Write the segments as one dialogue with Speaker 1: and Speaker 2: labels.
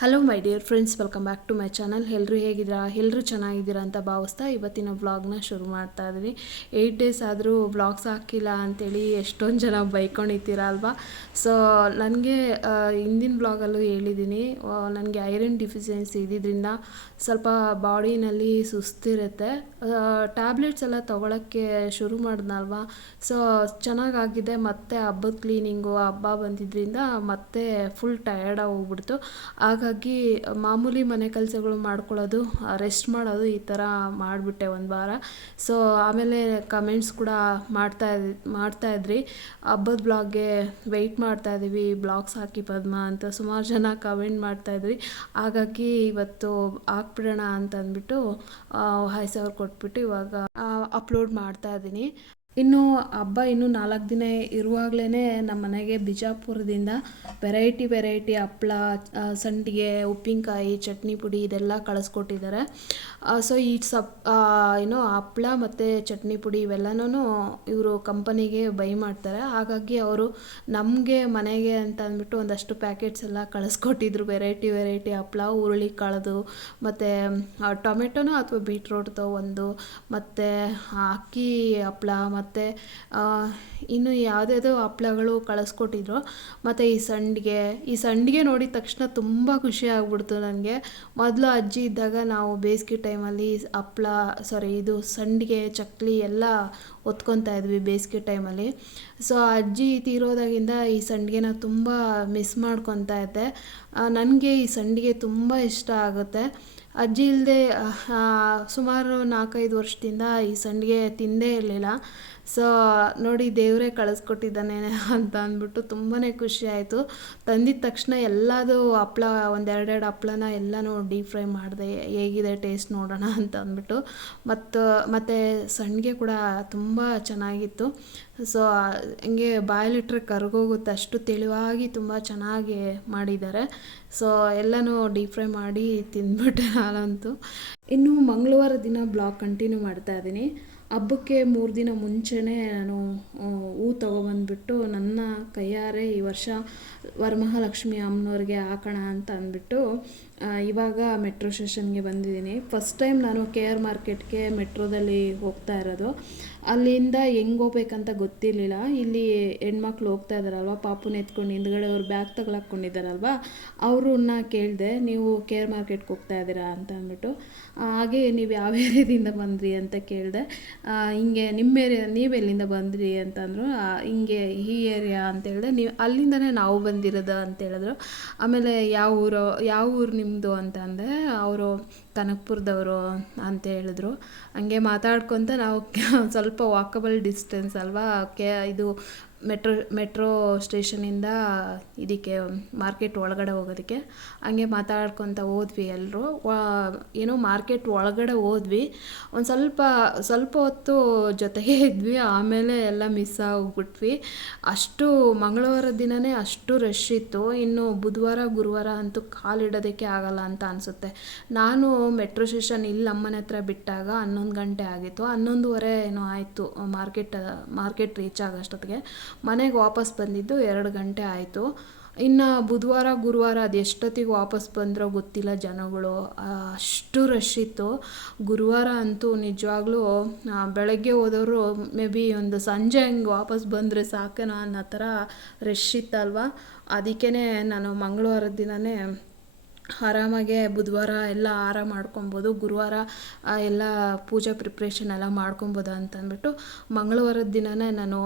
Speaker 1: Hello my dear friends welcome back to my channel ಎಲ್ಲರೂ ಹೇಗಿದ್ದೀರಾ? ಎಲ್ಲರೂ ಚೆನ್ನಾಗಿದ್ದೀರಾ ಅಂತ ಭಾವಿಸ್ತಾ ಇವತ್ತಿನ ವ್ಲಾಗ್ನ ಶುರು ಮಾಡ್ತಾ ಇದ್ದೀನಿ. ಏಯ್ಟ್ ಡೇಸ್ ಆದರೂ ವ್ಲಾಗ್ಸ್ ಹಾಕಿಲ್ಲ ಅಂತೇಳಿ ಎಷ್ಟೊಂದು ಜನ ಬೈಕೊಂಡಿದ್ದೀರ ಅಲ್ವಾ? ಸೊ ನನಗೆ ಹಿಂದಿನ ವ್ಲಾಗಲ್ಲೂ ಹೇಳಿದ್ದೀನಿ. ನನಗೆ ಐರನ್ ಡಿಫಿಷಿಯನ್ಸಿ ಇದ್ದಿದ್ದರಿಂದ ಸ್ವಲ್ಪ ಬಾಡಿನಲ್ಲಿ ಸುಸ್ತಿರುತ್ತೆ. ಟ್ಯಾಬ್ಲೆಟ್ಸ್ ಎಲ್ಲ ತೊಗೊಳಕ್ಕೆ ಶುರು ಮಾಡಿದ್ನಲ್ವಾ? ಸೊ ಚೆನ್ನಾಗಾಗಿದೆ. ಮತ್ತೆ ಹಬ್ಬದ ಕ್ಲೀನಿಂಗು ಹಬ್ಬ ಬಂದಿದ್ದರಿಂದ ಮತ್ತೆ ಫುಲ್ ಟಯರ್ಡಾಗಿ ಹೋಗ್ಬಿಡ್ತು. ಹಾಗಾಗಿ ಮಾಮೂಲಿ ಮನೆ ಕೆಲಸಗಳು ಮಾಡ್ಕೊಳ್ಳೋದು ರೆಸ್ಟ್ ಮಾಡೋದು ಈ ಥರ ಮಾಡಿಬಿಟ್ಟೆ ಒಂದು ವಾರ. ಸೊ ಆಮೇಲೆ ಕಮೆಂಟ್ಸ್ ಕೂಡ ಮಾಡ್ತಾ ಮಾಡ್ತಾ ಇದ್ರಿ. ಹಬ್ಬದ ಬ್ಲಾಗ್ಗೆ ವೆಯ್ಟ್ ಮಾಡ್ತಾ ಇದ್ದೀವಿ. ಬ್ಲಾಗ್ಸ್ ಹಾಕಿ ಪದ್ಮ ಅಂತ ಸುಮಾರು ಜನ ಕಮೆಂಟ್ ಮಾಡ್ತಾ ಇದ್ರಿ. ಹಾಗಾಗಿ ಇವತ್ತು ಹಾಕ್ಬಿಡೋಣ ಅಂತ ಅಂದ್ಬಿಟ್ಟು ವಾಯ್ಸ್ ಕೊಟ್ಬಿಟ್ಟು ಇವಾಗ ಅಪ್ಲೋಡ್ ಮಾಡ್ತಾ ಇದ್ದೀನಿ. ಇನ್ನು ಹಬ್ಬ ಇನ್ನೂ ನಾಲ್ಕು ದಿನ ಇರುವಾಗಲೇ ನಮ್ಮ ಮನೆಗೆ ಬಿಜಾಪುರದಿಂದ ವೆರೈಟಿ ವೆರೈಟಿ ಹಪ್ಪಳ ಸಂಡಿಗೆ, ಉಪ್ಪಿನಕಾಯಿ, ಚಟ್ನಿ ಪುಡಿ ಇದೆಲ್ಲ ಕಳಿಸ್ಕೊಟ್ಟಿದ್ದಾರೆ. ಸೊ ಈ ಸಪ್ ಏನು ಹಪ್ಳ ಮತ್ತು ಚಟ್ನಿ ಪುಡಿ ಇವೆಲ್ಲನೂ ಇವರು ಕಂಪನಿಗೆ ಬೈ ಮಾಡ್ತಾರೆ. ಹಾಗಾಗಿ ಅವರು ನಮಗೆ ಮನೆಗೆ ಅಂತ ಅಂದ್ಬಿಟ್ಟು ಒಂದಷ್ಟು ಪ್ಯಾಕೆಟ್ಸ್ ಎಲ್ಲ ಕಳಿಸ್ಕೊಟ್ಟಿದ್ರು. ವೆರೈಟಿ ವೆರೈಟಿ ಹಪ್ಪಳ ಹುರುಳಿ ಕಾಳದು, ಮತ್ತು ಟೊಮೆಟೊನೋ ಅಥವಾ ಬೀಟ್ರೋಟ್ದು ಒಂದು, ಮತ್ತು ಅಕ್ಕಿ ಹಪ್ಪಳ ಮತ್ತು ಇನ್ನು ಯಾವುದ್ಯಾವುದೋ ಹಪ್ಳಗಳು ಕಳಿಸ್ಕೊಟ್ಟಿದ್ರು. ಮತ್ತು ಈ ಸಂಡಿಗೆ ಈ ಸಂಡಿಗೆ ನೋಡಿದ ತಕ್ಷಣ ತುಂಬ ಖುಷಿ ಆಗ್ಬಿಡ್ತು ನನಗೆ. ಮೊದಲು ಅಜ್ಜಿ ಇದ್ದಾಗ ನಾವು ಬೇಸಿಗೆ ಟೈಮಲ್ಲಿ ಹಪ್ಳ ಸಾರಿ ಇದು ಸಂಡಿಗೆ, ಚಕ್ಲಿ ಎಲ್ಲ ಒತ್ಕೊತಾ ಇದ್ವಿ ಬೇಸಿಗೆ ಟೈಮಲ್ಲಿ. ಸೊ ಅಜ್ಜಿ ತೀರೋದಾಗಿಂದ ಈ ಸಂಡಿಗೆನ ತುಂಬ ಮಿಸ್ ಮಾಡ್ಕೊತಾ ಇದ್ದೆ. ನನಗೆ ಈ ಸಂಡಿಗೆ ತುಂಬ ಇಷ್ಟ ಆಗುತ್ತೆ. ಅಜ್ಜಿ ಇಲ್ಲದೆ ಸುಮಾರು ನಾಲ್ಕೈದು ವರ್ಷದಿಂದ ಈ ಸಂಡಿಗೆ ತಿಂದೇ ಇರಲಿಲ್ಲ. ಸೊ, ನೋಡಿ ದೇವರೇ ಕಳಿಸ್ಕೊಟ್ಟಿದ್ದಾನೆ ಅಂತ ಅಂದ್ಬಿಟ್ಟು ತುಂಬಾ ಖುಷಿ ಆಯಿತು. ತಂದಿದ ತಕ್ಷಣ ಎಲ್ಲದು ಹಪ್ಳ, ಒಂದೆರಡೆರಡು ಹಪ್ಳನ ಎಲ್ಲನೂ ಡೀಪ್ ಫ್ರೈ ಮಾಡಿದೆ, ಹೇಗಿದೆ ಟೇಸ್ಟ್ ನೋಡೋಣ ಅಂತ ಅಂದ್ಬಿಟ್ಟು. ಮತ್ತು ಮತ್ತು ಸಂಡಿಗೆ ಕೂಡ ತುಂಬ ಚೆನ್ನಾಗಿತ್ತು. ಸೊ, ಹಂಗೆ ಬಾಯಲ್ಲಿಟ್ರೆ ಕರ್ಗೋಗುತ್ತೆ, ಅಷ್ಟು ತೆಳುವಾಗಿ ತುಂಬ ಚೆನ್ನಾಗಿ ಮಾಡಿದ್ದಾರೆ. ಸೊ, ಎಲ್ಲನೂ ಡೀಪ್ ಫ್ರೈ ಮಾಡಿ ತಿಂದ್ಬಿಟ್ಟೆ ನಾನಂತೂ. ಇನ್ನು ಮಂಗಳವಾರ ದಿನ ಬ್ಲಾಗ್ ಕಂಟಿನ್ಯೂ ಮಾಡ್ತಾ ಇದ್ದೀನಿ. ಹಬ್ಬಕ್ಕೆ ಮೂರು ದಿನ ಮುಂಚೆನೇ ನಾನು ಹೂ ತೊಗೊಬಂದ್ಬಿಟ್ಟು ನನ್ನ ಕೈಯಾರೆ ಈ ವರ್ಷ ವರಮಹಾಲಕ್ಷ್ಮಿ ಅಮ್ಮನವ್ರಿಗೆ ಹಾಕೋಣ ಅಂತ ಅಂದ್ಬಿಟ್ಟು ಇವಾಗ ಮೆಟ್ರೋ ಸ್ಟೇಷನ್ಗೆ ಬಂದಿದ್ದೀನಿ. ಫಸ್ಟ್ ಟೈಮ್ ನಾನು ಕೆ ಆರ್ ಮಾರ್ಕೆಟ್ಗೆ ಮೆಟ್ರೋದಲ್ಲಿ ಹೋಗ್ತಾ ಇರೋದು. ಅಲ್ಲಿಂದ ಹೆಂಗೆ ಹೋಗ್ಬೇಕಂತ ಗೊತ್ತಿರಲಿಲ್ಲ. ಇಲ್ಲಿ ಹೆಣ್ಮಕ್ಳು ಹೋಗ್ತಾ ಇದ್ದಾರಲ್ವ ಪಾಪುನ ಎತ್ಕೊಂಡು ಹಿಂದ್ಗಡೆ ಅವ್ರು ಬ್ಯಾಗ್ ತಗೊಳಕ್ಕೊಂಡಿದ್ದಾರಲ್ವ ಅವ್ರನ್ನ ಕೇಳಿದೆ ನೀವು ಕೇರ್ ಮಾರ್ಕೆಟ್ಗೆ ಹೋಗ್ತಾ ಇದ್ದೀರಾ ಅಂತ ಅಂದ್ಬಿಟ್ಟು ಹಾಗೆ ನೀವು ಯಾವ ಏರಿಯಾದಿಂದ ಬಂದ್ರಿ ಅಂತ ಕೇಳಿದೆ ಹಿಂಗೆ ನಿಮ್ಮ ಏರಿಯಾ, ನೀವು ಎಲ್ಲಿಂದ ಬಂದ್ರಿ ಅಂತಂದರು ಹಿಂಗೆ ಈ ಏರಿಯಾ ಅಂತ ಹೇಳಿದೆ, ನೀವು ಅಲ್ಲಿಂದನೇ ನಾವು ಬಂದಿರೋದ ಅಂತ ಹೇಳಿದ್ರು. ಆಮೇಲೆ ಯಾವ ಊರು ಯಾವ ಊರು ನಿಮ್ಮದು ಅಂತ ಅಂದೆ, ಅವರು ಕನಕ್ಪುರದವರು ಅಂತ ಹೇಳಿದ್ರು. ಹಂಗೆ ಮಾತಾಡ್ಕೊತ ನಾವು ಸ್ವಲ್ಪ ವಾಕಬಲ್ ಡಿಸ್ಟೆನ್ಸ್ ಅಲ್ವಾ? ಕೆ ಇದು ಮೆಟ್ರೋ ಮೆಟ್ರೋ ಸ್ಟೇಷನಿಂದ ಇದಕ್ಕೆ, ಮಾರ್ಕೆಟ್ ಒಳಗಡೆ ಹೋಗೋದಕ್ಕೆ ಹಂಗೆ ಮಾತಾಡ್ಕೊತ ಹೋದ್ವಿ ಎಲ್ಲರೂ. ಏನೋ ಮಾರ್ಕೆಟ್ ಒಳಗಡೆ ಹೋದ್ವಿ. ಒಂದು ಸ್ವಲ್ಪ ಸ್ವಲ್ಪ ಹೊತ್ತು ಜೊತೆಗೆ ಇದ್ವಿ. ಆಮೇಲೆ ಎಲ್ಲ ಮಿಸ್ ಆಗಿಬಿಟ್ವಿ. ಅಷ್ಟು ಮಂಗಳವಾರ ದಿನವೇ ಅಷ್ಟು ರಶ್ ಇತ್ತು. ಇನ್ನು ಬುಧವಾರ, ಗುರುವಾರ ಅಂತೂ ಕಾಲಿಡೋದಕ್ಕೆ ಆಗಲ್ಲ ಅಂತ ಅನಿಸುತ್ತೆ. ನಾನು ಮೆಟ್ರೋ ಸ್ಟೇಷನ್ ಇಲ್ಲಿ ಅಮ್ಮನ ಹತ್ರ ಬಿಟ್ಟಾಗ ಹನ್ನೊಂದು ಗಂಟೆ ಆಗಿತ್ತು. ಹನ್ನೊಂದುವರೆ ಏನೋ ಆಯಿತು ಮಾರ್ಕೆಟ್ ಮಾರ್ಕೆಟ್ ರೀಚ್ ಆಗೋಷ್ಟೊತ್ತಿಗೆ. ಮನೆಗೆ ವಾಪಸ್ ಬಂದಿದ್ದು ಎರಡು ಗಂಟೆ ಆಯಿತು. ಇನ್ನು ಬುಧವಾರ, ಗುರುವಾರ ಅದು ಎಷ್ಟೊತ್ತಿಗೆ ವಾಪಸ್ ಬಂದರೋ ಗೊತ್ತಿಲ್ಲ ಜನಗಳು. ಅಷ್ಟು ರಶ್ ಇತ್ತು. ಗುರುವಾರ ಅಂತೂ ನಿಜವಾಗ್ಲೂ ಬೆಳಗ್ಗೆ ಹೋದವರು ಮೇ ಬಿ ಒಂದು ಸಂಜೆ ಹಂಗೆ ವಾಪಸ್ ಬಂದರೆ ಸಾಕೇನೋ ಅನ್ನೋ ಥರ ರಶ್ ಇತ್ತಲ್ವ? ಅದಕ್ಕೇ ನಾನು ಮಂಗಳವಾರದ ದಿನವೇ ಆರಾಮಾಗೆ ಬುಧವಾರ ಎಲ್ಲ ಆರಾಮ ಮಾಡ್ಕೊಬೋದು, ಗುರುವಾರ ಎಲ್ಲ ಪೂಜೆ ಪ್ರಿಪ್ರೇಷನ್ ಎಲ್ಲ ಮಾಡ್ಕೊಬೋದು ಅಂತಂದ್ಬಿಟ್ಟು ಮಂಗಳವಾರದ ದಿನವೇ ನಾನು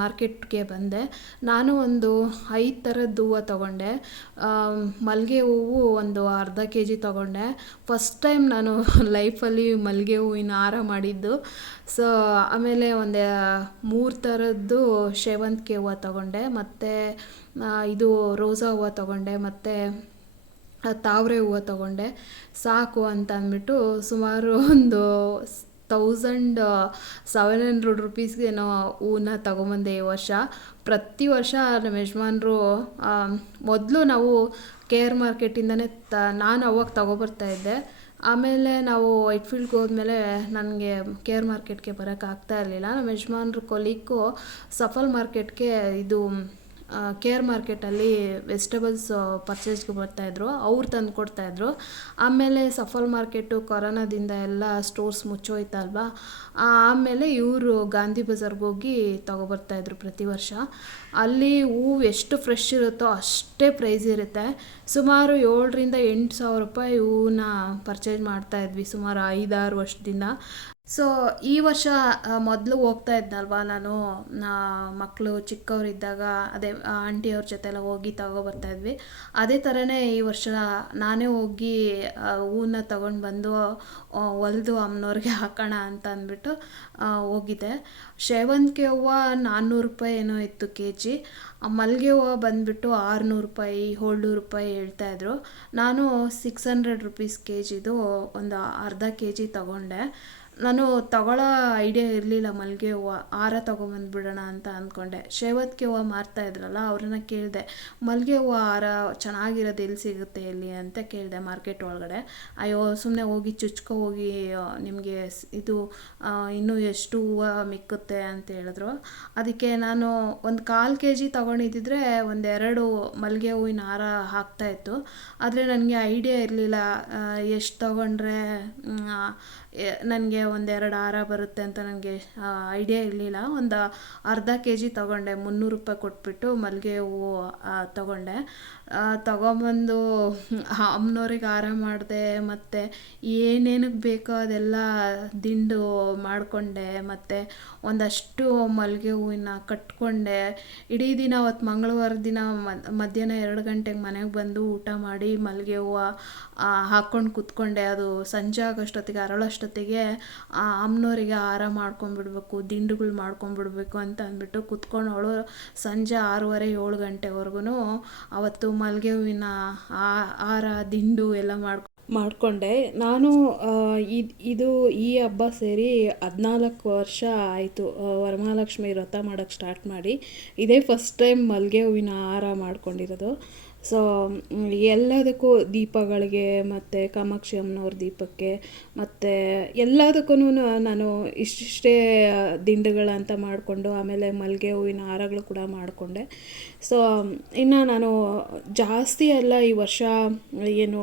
Speaker 1: ಮಾರ್ಕೆಟ್ಗೆ ಬಂದೆ. ನಾನು ಒಂದು ಐದು ಥರದ ಹೂವು ತೊಗೊಂಡೆ. ಮಲ್ಲಿಗೆ ಹೂವು ಒಂದು ಅರ್ಧ ಕೆ ಜಿ ತೊಗೊಂಡೆ. ಫಸ್ಟ್ ಟೈಮ್ ನಾನು ಲೈಫಲ್ಲಿ ಮಲ್ಲಿಗೆ ಹೂವಿನ ಹಾರ ಮಾಡಿದ್ದು. ಸೊ ಆಮೇಲೆ ಒಂದು ಮೂರು ಥರದ್ದು ಸೇವಂತಿಗೆ ಹೂವು ತೊಗೊಂಡೆ. ಮತ್ತು ಇದು ರೋಸಾ ಹೂವು ತೊಗೊಂಡೆ. ಮತ್ತು ತಾವರೆ ಹೂವು ತೊಗೊಂಡೆ. ಸಾಕು ಅಂತ ಅಂದ್ಬಿಟ್ಟು ಸುಮಾರು ಒಂದು ತೌಸಂಡ್ ಸೆವೆನ್ ಹಂಡ್ರೆಡ್ ರುಪೀಸ್ಗೇನೋ ಹೂವನ್ನ ತೊಗೊಂಬಂದೆ ಈ ವರ್ಷ. ಪ್ರತಿ ವರ್ಷ ನಮ್ಮ ಯಜಮಾನರು ಮೊದಲು ನಾವು ಕೆ ಆರ್ ಮಾರ್ಕೆಟಿಂದನೇ ತ, ನಾನು ಅವಾಗ ತೊಗೊಬರ್ತಾ ಇದ್ದೆ. ಆಮೇಲೆ ನಾವು ವೈಟ್ಫೀಲ್ಡ್ಗೆ ಹೋದ್ಮೇಲೆ ನನಗೆ ಕೆ ಆರ್ ಮಾರ್ಕೆಟ್ಗೆ ಬರೋಕ್ಕಾಗ್ತಾ ಇರಲಿಲ್ಲ. ನಮ್ಮ ಯಜಮಾನ್ರ ಕೊಲೀಕು ಸಫಲ್ ಮಾರ್ಕೆಟ್ಗೆ ಇದು ಕೆ ಆರ್ ಮಾರ್ಕೆಟಲ್ಲಿ ವೆಜಿಟೇಬಲ್ಸ್ ಪರ್ಚೇಸ್ಗೆ ಬರ್ತಾಯಿದ್ರು ಅವ್ರು ತಂದು ಕೊಡ್ತಾಯಿದ್ರು ಆಮೇಲೆ ಸಫಲ್ ಮಾರ್ಕೆಟು ಕೊರೋನಾದಿಂದ ಎಲ್ಲ ಸ್ಟೋರ್ಸ್ ಮುಚ್ಚೋಯ್ತಲ್ವಾ? ಆಮೇಲೆ ಇವರು ಗಾಂಧಿ ಬಜಾರ್ಗೆ ಹೋಗಿ ತೊಗೊಬರ್ತಾಯಿದ್ರು ಪ್ರತಿ ವರ್ಷ. ಅಲ್ಲಿ ಹೂವು ಎಷ್ಟು ಫ್ರೆಶ್ ಇರುತ್ತೋ ಅಷ್ಟೇ ಪ್ರೈಸ್ ಇರುತ್ತೆ. ಸುಮಾರು ಏಳರಿಂದ ಎಂಟು ಸಾವಿರ ರೂಪಾಯಿ ಹೂವನ್ನ ಪರ್ಚೇಸ್ ಮಾಡ್ತಾಯಿದ್ವಿ ಸುಮಾರು ಐದಾರು ವರ್ಷದಿಂದ. ಸೊ ಈ ವರ್ಷ ಮೊದಲು ಹೋಗ್ತಾ ಇದ್ನಲ್ವಾ ನಾನು? ಮಕ್ಕಳು ಚಿಕ್ಕವರಿದ್ದಾಗ, ಅದೇ ಆಂಟಿಯವ್ರ ಜೊತೆ ಎಲ್ಲ ಹೋಗಿ ತಗೊಬರ್ತಾ ಇದ್ವಿ. ಅದೇ ಥರನೇ ಈ ವರ್ಷ ನಾನೇ ಹೋಗಿ ಹೂವನ್ನ ತಗೊಂಡು ಬಂದು ಹೊಲ್ದು ಅಮ್ಮನವ್ರಿಗೆ ಹಾಕೋಣ ಅಂತ ಅಂದ್ಬಿಟ್ಟು ಹೋಗಿದ್ದೆ. ಸೇವಂತಿಗೆ ಹೂವು ನಾನ್ನೂರು ರೂಪಾಯಿ ಏನೋ ಇತ್ತು ಕೆ ಜಿ ಮಲ್ಲಿಗೆ ಹೂವು ಬಂದುಬಿಟ್ಟು ಆರುನೂರು ರೂಪಾಯಿ, ಏಳ್ನೂರು ರೂಪಾಯಿ ಹೇಳ್ತಾಯಿದ್ರು ನಾನು ಸಿಕ್ಸ್ ಹಂಡ್ರೆಡ್ ರುಪೀಸ್ ಕೆ ಜಿದು ಒಂದು ಅರ್ಧ ಕೆ ಜಿ ತಗೊಂಡೆ. ನಾನು ತಗೊಳ್ಳೋ ಐಡಿಯಾ ಇರಲಿಲ್ಲ ಮಲ್ಲಿಗೆ ಹೂವು ಹಾರ ತೊಗೊಂಬಂದ್ಬಿಡೋಣ ಅಂತ ಅಂದ್ಕೊಂಡೆ. ಶೇವತ್ಗೆ ಹೂವು ಮಾರ್ತಾ ಇದ್ರಲ್ಲ, ಅವ್ರನ್ನ ಕೇಳಿದೆ ಮಲ್ಲಿಗೆ ಹೂವು ಹಾರ ಚೆನ್ನಾಗಿರೋದು ಎಲ್ಲಿ ಸಿಗುತ್ತೆ ಇಲ್ಲಿ? ಅಂತ ಕೇಳಿದೆ ಮಾರ್ಕೆಟ್ ಒಳಗಡೆ. ಅಯ್ಯೋ ಸುಮ್ಮನೆ ಹೋಗಿ ಚುಚ್ಕೊ ಹೋಗಿ ನಿಮಗೆ ಇದು ಇನ್ನೂ ಎಷ್ಟು ಹೂವು ಮಿಕ್ಕುತ್ತೆ ಅಂತ ಹೇಳಿದ್ರು. ಅದಕ್ಕೆ ನಾನು ಒಂದು ಕಾಲು ಕೆ ಜಿ ತೊಗೊಂಡಿದ್ದಿದ್ರೆ ಒಂದೆರಡು ಮಲ್ಲಿಗೆ ಹೂವಿನ ಹಾರ ಹಾಕ್ತಾಯಿತ್ತು ಆದರೆ ನನಗೆ ಐಡಿಯಾ ಇರಲಿಲ್ಲ ಎಷ್ಟು ತೊಗೊಂಡ್ರೆ ನನಗೆ ಒಂದೆರಡು ಹಾರ ಬರುತ್ತೆ ಅಂತ ನನಗೆ ಐಡಿಯಾ ಇರಲಿಲ್ಲ. ಒಂದು ಅರ್ಧ ಕೆ ಜಿ ತೊಗೊಂಡೆ, ಮುನ್ನೂರು ರೂಪಾಯಿ ಕೊಟ್ಬಿಟ್ಟು ಮಲ್ಲಿಗೆ ಹೂವು ತೊಗೊಂಡೆ. ತೊಗೊಂಬಂದು ಅಮ್ಮನವ್ರಿಗೆ ಹಾರ ಮಾಡಿದೆ, ಮತ್ತು ಏನೇನಕ್ಕೆ ಬೇಕೋ ಅದೆಲ್ಲ ದಿಂಡು ಮಾಡಿಕೊಂಡೆ, ಮತ್ತು ಒಂದಷ್ಟು ಮಲ್ಲಿಗೆ ಹೂವಿನ ಕಟ್ಕೊಂಡೆ. ಇಡೀ ದಿನ ಅವತ್ತು ಮಂಗಳವಾರ ದಿನ ಮಧ್ಯಾಹ್ನ ಎರಡು ಗಂಟೆಗೆ ಮನೆಗೆ ಬಂದು ಊಟ ಮಾಡಿ ಮಲ್ಲಿಗೆ ಹೂವು ಹಾಕ್ಕೊಂಡು ಕೂತ್ಕೊಂಡೆ. ಅದು ಸಂಜೆ ಆಗೋಷ್ಟೊತ್ತಿಗೆ, ಅರಳೋಷ್ಟೊತ್ತಿಗೆ ಅಮ್ಮನವ್ರಿಗೆ ಆಹಾರ ಮಾಡ್ಕೊಂಬಿಡ್ಬೇಕು ದಿಂಡುಗಳು ಮಾಡ್ಕೊಂಬಿಡ್ಬೇಕು ಅಂತ ಅಂದ್ಬಿಟ್ಟು ಕುತ್ಕೊಂಡು ಅವಳು ಸಂಜೆ ಆರೂವರೆ ಏಳು ಗಂಟೆವರೆಗೂ ಅವತ್ತು ಮಲ್ಲಿಗೆ ಹೂವಿನ ಆಹಾರ ಹಾರ ದಿಂಡು ಎಲ್ಲ ಮಾಡ್ಕೊ ಮಾಡಿಕೊಂಡೆ. ನಾನು ಆ, ಇದು ಈ ಹಬ್ಬ ಸೇರಿ ಹದಿನಾಲ್ಕು ವರ್ಷ ಆಯಿತು. ವರಮಹಾಲಕ್ಷ್ಮಿ ವ್ರತ ಮಾಡೋಕ್ಕೆ ಸ್ಟಾರ್ಟ್ ಮಾಡಿ. ಇದೇ ಫಸ್ಟ್ ಟೈಮ್ ಮಲ್ಲಿಗೆ ಹೂವಿನ ಹಾರ ಮಾಡ್ಕೊಂಡಿರೋದು. ಸೊ ಎಲ್ಲದಕ್ಕೂ ದೀಪಗಳಿಗೆ ಮತ್ತು ಕಾಮಾಕ್ಷಿ ಅಮ್ಮನವ್ರ ದೀಪಕ್ಕೆ ಮತ್ತು ಎಲ್ಲದಕ್ಕೂ ನಾನು ಇಷ್ಟಿಷ್ಟೇ ದಿಂಡುಗಳಂತ ಮಾಡಿಕೊಂಡು ಆಮೇಲೆ ಮಲ್ಲಿಗೆ ಹೂವಿನ ಹಾರಗಳು ಕೂಡ ಮಾಡಿಕೊಂಡೆ. ಸೊ ಇನ್ನು ನಾನು ಜಾಸ್ತಿ ಎಲ್ಲ ಈ ವರ್ಷ ಏನು